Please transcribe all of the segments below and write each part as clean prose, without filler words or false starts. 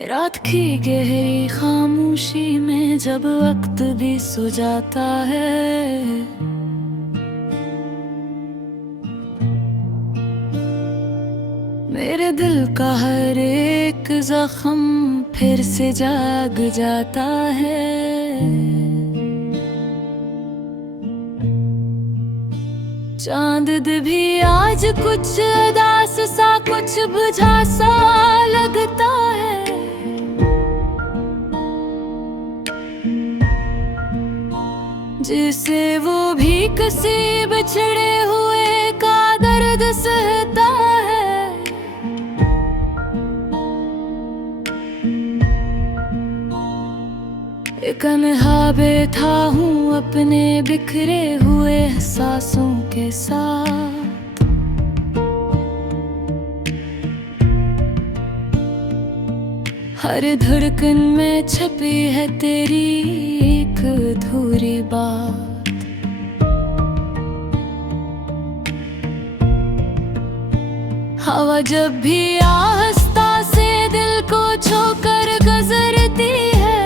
रात की गहरी खामोशी में जब वक्त भी सो जाता है, मेरे दिल का हर एक जख्म फिर से जाग जाता है। चांद भी आज कुछ उदास सा, कुछ बुझा सा लगता है। जिसे वो भी किसी बिछड़े हुए का दर्द सहता है। एक अनहा बैठा हूँ अपने बिखरे हुए एहसासों के साथ। हर धड़कन में छपी है तेरी एक अधूरी बात। हवा जब भी आहिस्ता से दिल को छूकर गुजरती है,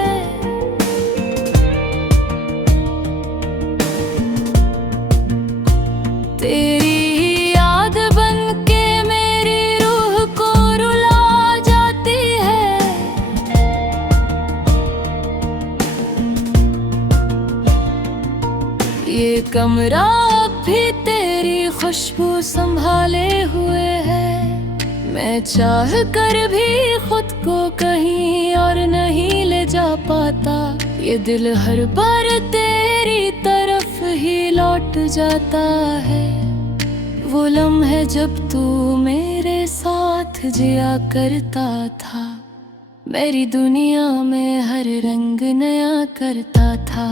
तेरी ही याद बन के मेरी रूह को रुला जाती है। ये कमरा अब भी तेरी खुशबू संभाले हुए है। मैं चाह कर भी खुद को कहीं और नहीं ले जा पाता। ये दिल हर बार तेरी तरफ ही लौट जाता है। वो लम्हे जब तू मेरे साथ जिया करता था, मेरी दुनिया में हर रंग नया करता था।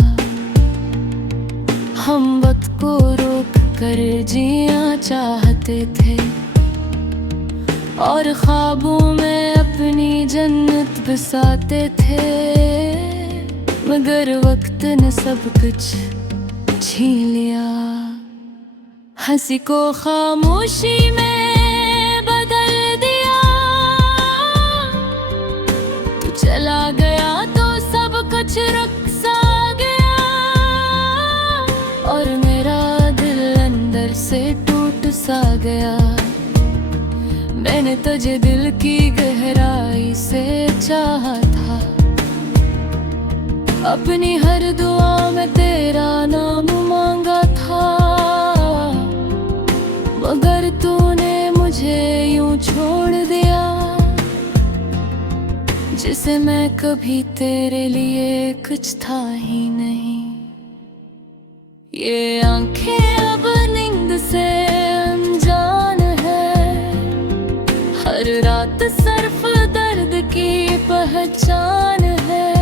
हम वक्त को रोक कर जिया चाहते थे और ख्वाबों में अपनी जन्नत बसाते थे। मगर वक्त ने सब कुछ छीन लिया। हंसी को खामोशी में बदल दिया। तू चला गया तो सब कुछ रुक सा गया और मेरा दिल अंदर से टूट सा गया। मैंने तुझे दिल की गहराई से चाहा था। अपनी हर दुआ में तेरा नाम मांगा था। मगर तूने मुझे यूं छोड़ दिया, जिसे मैं कभी तेरे लिए कुछ था ही नहीं। ये आंखें अब नींद से अनजान है। हर रात सिर्फ दर्द की पहचान है।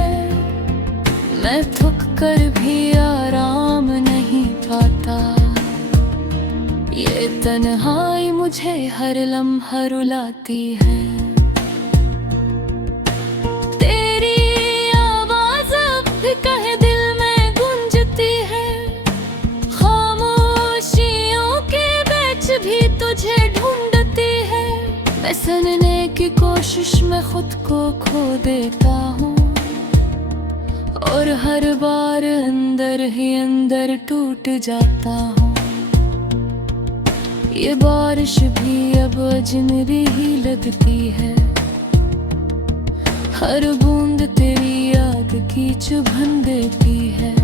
मैं थक कर भी आराम नहीं पाता। ये तन्हाई मुझे हर लम्हा रुलाती है। तेरी आवाज अब भी कहे दिल में गूंजती है। खामोशियों के बीच भी तुझे ढूंढती है। मैं सुनने की कोशिश में खुद को खो देता हूँ और हर बार अंदर ही अंदर टूट जाता हूँ। ये बारिश भी अब अजनबी ही लगती है। हर बूंद तेरी याद की चुभन देती है।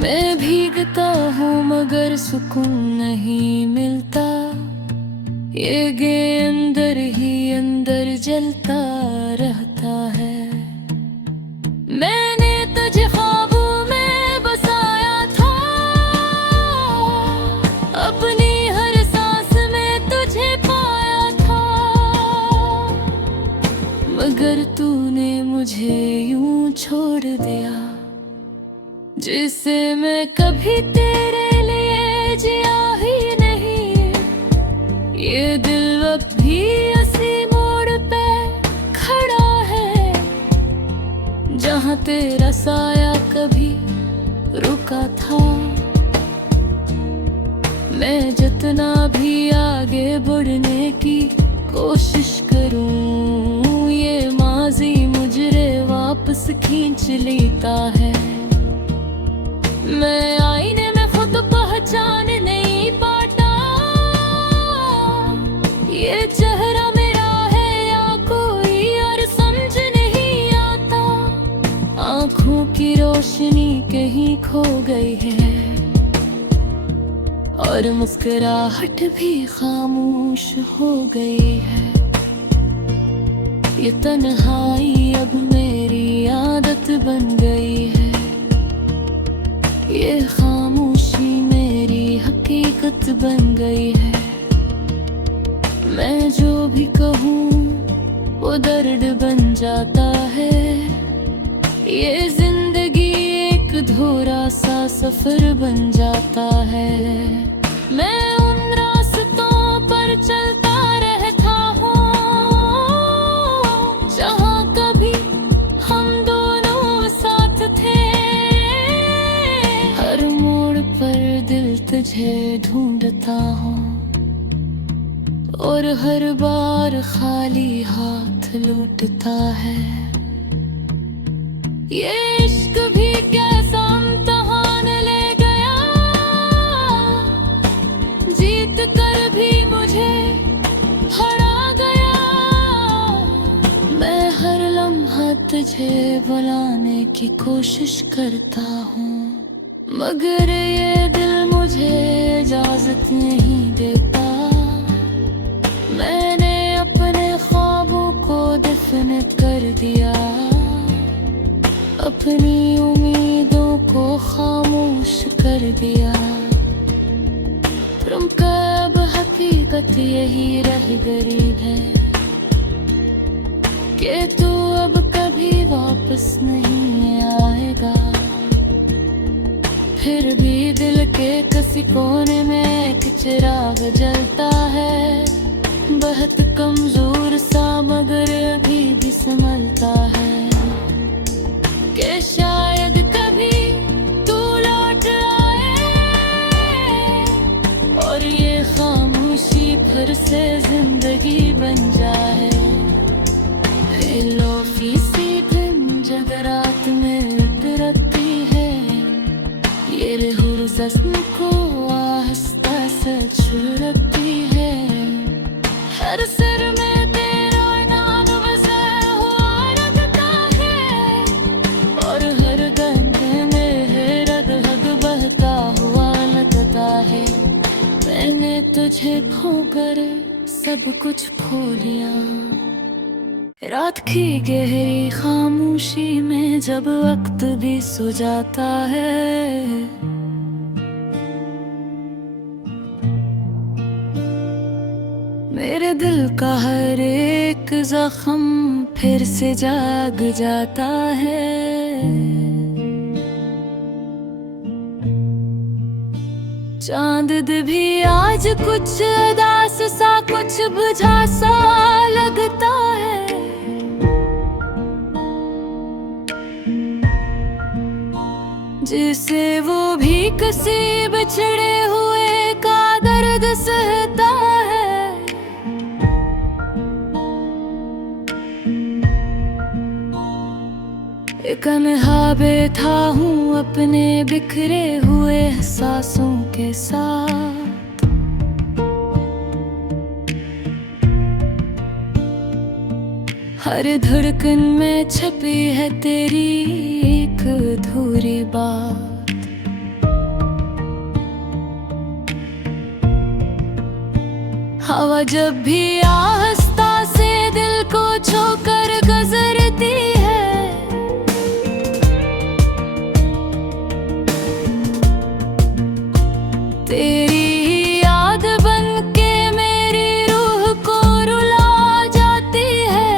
मैं भीगता हूँ मगर सुकून नहीं मिलता। ये गे अंदर ही अंदर जलता रहता है। मैंने तुझे ख्वाबों में बसाया था। अपनी हर सांस में तुझे पाया था। मगर तूने मुझे यूं छोड़ दिया, जिसे मैं कभी तेरे लिए जिया ही नहीं। ये दिल अब भी उसी मोड़ पे खड़ा है, जहाँ तेरा साया कभी रुका था। मैं जितना भी आगे बढ़ने की कोशिश करूं, वापस खींच लेता है। मैं आईने में खुद पहचान नहीं पाता, ये चेहरा मेरा है या कोई और समझ नहीं आता। आँखों की रोशनी कहीं खो गई है और मुस्कुराहट भी खामोश हो गई है। ये तन्हाई अब मेरी आदत बन गई है, ये खामोशी मेरी हकीकत बन गई है। मैं जो भी कहूँ वो दर्द बन जाता है। ये जिंदगी एक अधूरा सा सफर बन जाता है। मैं उन रास्तों पर चलता रहता हूँ जहाँ कभी हम दोनों साथ थे। हर मोड़ पर दिल तुझे ढूंढता हूँ और हर बार खाली हाथ लौटता है। ये इश्क भी कैसा इम्तिहान ले गया, जीत कर भी मुझे हरा गया। मैं हर लम्हा तुझे बुलाने की कोशिश करता हूँ, मगर ये दिल मुझे इजाजत नहीं देता। मैंने अपने ख्वाबों को दफन कर दिया, अपनी उम्मीदों को खामोश कर दिया। तुम कब हकीकत यही रह गई है कि तू अब कभी वापस नहीं आएगा। फिर भी दिल के किसी कोने में एक चिराग जलता है, बहुत कमजोर सा मगर अभी भी संभलता है कि शायद कभी तू लौट आए और ये खामोशी फिर से जिंदगी बन जाए। लोफी सी दिन जब रात में उतरती है, ये रहूर जस्म को आहिस्ता से छुड़ती है। हर सिर में तेरा नाम बसा हुआ लगता है और हर गंगे में है रग-रग बहता हुआ लगता है। मैंने तुझे खोकर सब कुछ खो लिया। रात की गहरी खामोशी में जब वक्त भी सो जाता है, मेरे दिल का हर एक जख्म फिर से जाग जाता है। चांद भी आज कुछ उदास सा कुछ बुझा सा लगता है। जिसे वो भी किसी बिछड़े हुए का दर्द सहता है। एक अनहा बैठा हूँ अपने बिखरे हुए एहसासों के साथ। हर धड़कन में छपी है तेरी एक अधूरी बात। हवा जब भी आहिस्ता से दिल को छूकर गुजरती है, तेरी याद बन के मेरी रूह को रुला जाती है।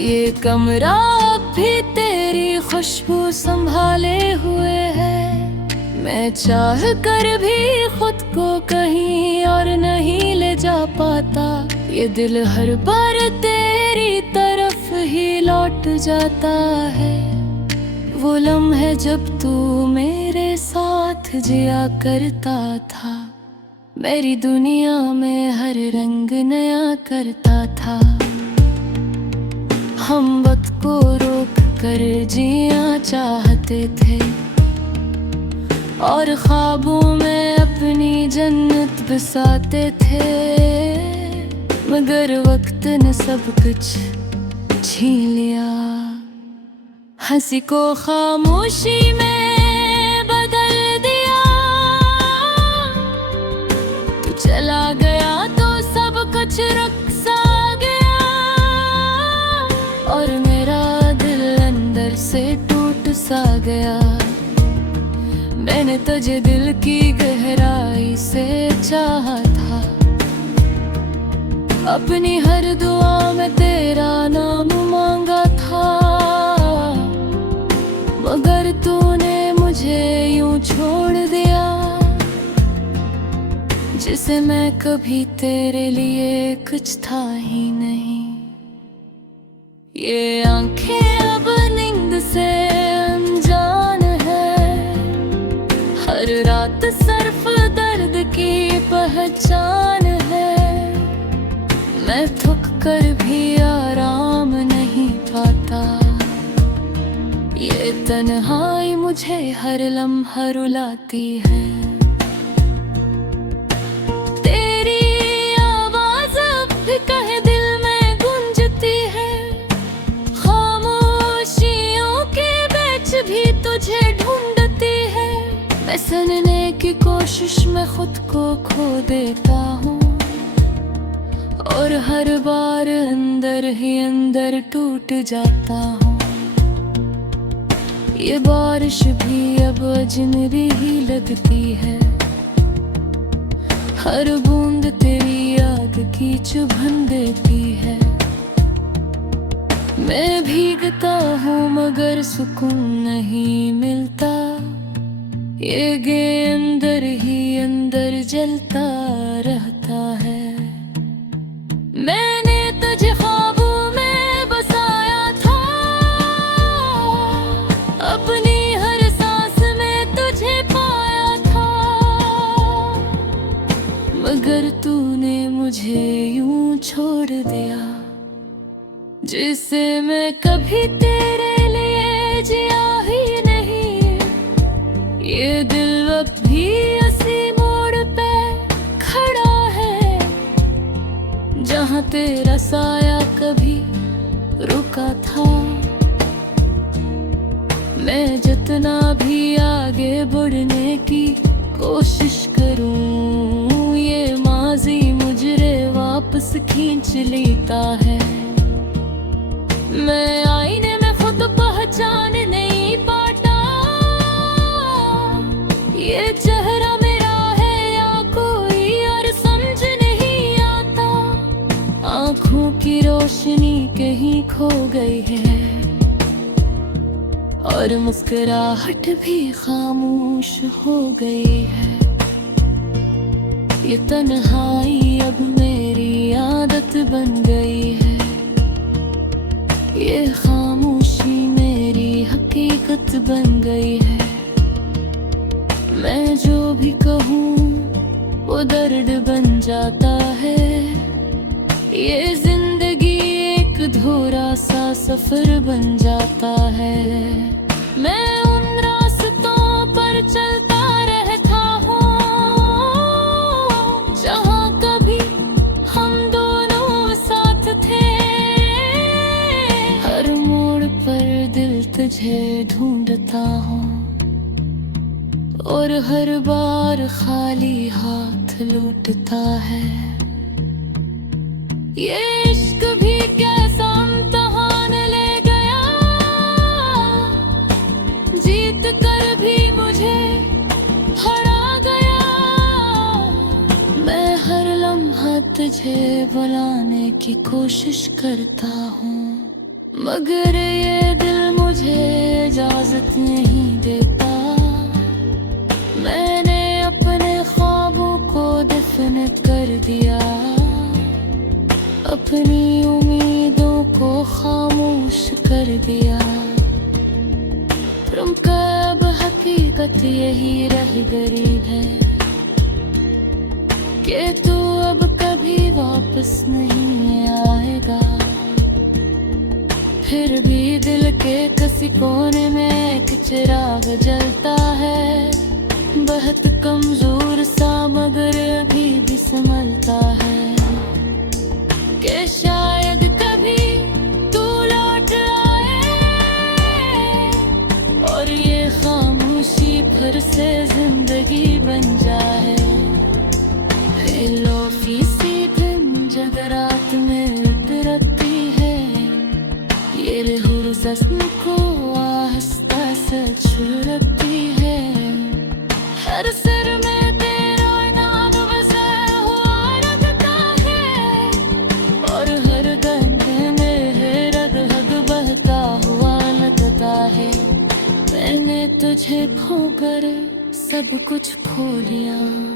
ये कमरा अब भी तेरी खुशबू संभाले हुए है। मैं चाह कर भी खुद को कहीं और नहीं ले जा पाता। ये दिल हर बार तेरी तरफ ही लौट जाता है। वो लम्हे जब तू मेरे साथ जिया करता था, मेरी दुनिया में हर रंग नया करता था। हम वक्त को रोक कर जिया चाहते थे और ख्वाबों में अपनी जन्नत बसाते थे, मगर वक्त ने सब कुछ छीन लिया। हंसी को खामोशी में बदल दिया। तू चला गया तो सब कुछ रुक सा गया और मेरा दिल अंदर से टूट सा गया। मैंने तुझे दिल की गहराई से चाहा था, अपनी हर दुआ में तेरा नाम मांगा था, मगर तूने मुझे यूं छोड़ दिया, जिसे मैं कभी तेरे लिए कुछ था ही नहीं। ये आंखें अब नींद से अनजान है, हर रात सिर्फ दर्द की पहचान है। मैं थक कर भी आराम नहीं पाता, ये तन्हाई मुझे हर लम्हा रुलाती है। तेरी आवाज़ अब भी कहे दिल में गूंजती है, खामोशियों के बीच भी तुझे ढूंढती है। मैं सुनने की कोशिश में खुद को खो देता हूँ और हर बार अंदर ही अंदर टूट जाता हूँ। ये बारिश भी अब अजनबी ही लगती है, हर बूंद तेरी याद की चुभन देती है। मैं भीगता हूँ मगर सुकून नहीं मिलता, ये गे अंदर ही अंदर जलता रहता है। मैंने तुझे ख्वाबों में बसाया था, अपनी हर सांस में तुझे पाया था, मगर तूने मुझे यूं छोड़ दिया, जिसे मैं कभी तेरे लिए जिया ही नहीं। ये दिल अब भी उसी मोड़ पे खड़ा है, जहाँ तेरा साया कभी रुका था। मैं जितना भी आगे बढ़ने की कोशिश करूं, ये माजी मुझे वापस खींच लेता है। मैं आईने में खुद पहचान नहीं पाता, ये चेहरा मेरा है या कोई और समझ नहीं आता। आँखों की रोशनी कहीं खो गई है और मुस्कुराहट भी खामोश हो गई है। ये तन्हाई अब मेरी आदत बन गई है, ये खामोशी मेरी हकीकत बन गई है। मैं जो भी कहूँ वो दर्द बन जाता है, ये जिंदगी एक अधूरा सा सफर बन जाता है। मैं उन रास्तों पर चलता रहता हूँ जहाँ कभी हम दोनों साथ थे, हर मोड़ पर दिल तुझे ढूंढता हूँ और हर बार खाली हाथ लौटता है। ये इश्क भी कैसा इम्तिहान ले गया, जीत कर भी मुझे हरा गया। मैं हर लम्हा तुझे बुलाने की कोशिश करता हूँ, मगर ये दिल मुझे इजाजत नहीं देता। मैंने अपने ख्वाबों को दफन कर दिया, अपनी उम्मीदों को खामोश कर दिया। तुमका अब हकीकत यही रह गई है, कि तू अब कभी वापस नहीं आएगा। फिर भी दिल के किसी कोने में एक चिराग जलता है, बहुत कमजोर सा मगर अभी भी संभलता है कि शायद कभी तू लौट आए और ये खामोशी फिर से जिंदगी बन जाए। लोफी सी दिन जग रात में उतरती है, ये रहूर जस्म को आहिस्ता से छुड़ती है। हर सिर में तेरा नाम बसा हुआ लगता है और हर गंगे में है रग रग बहता हुआ लगता है। मैंने तुझे खोकर सब कुछ खो लिया।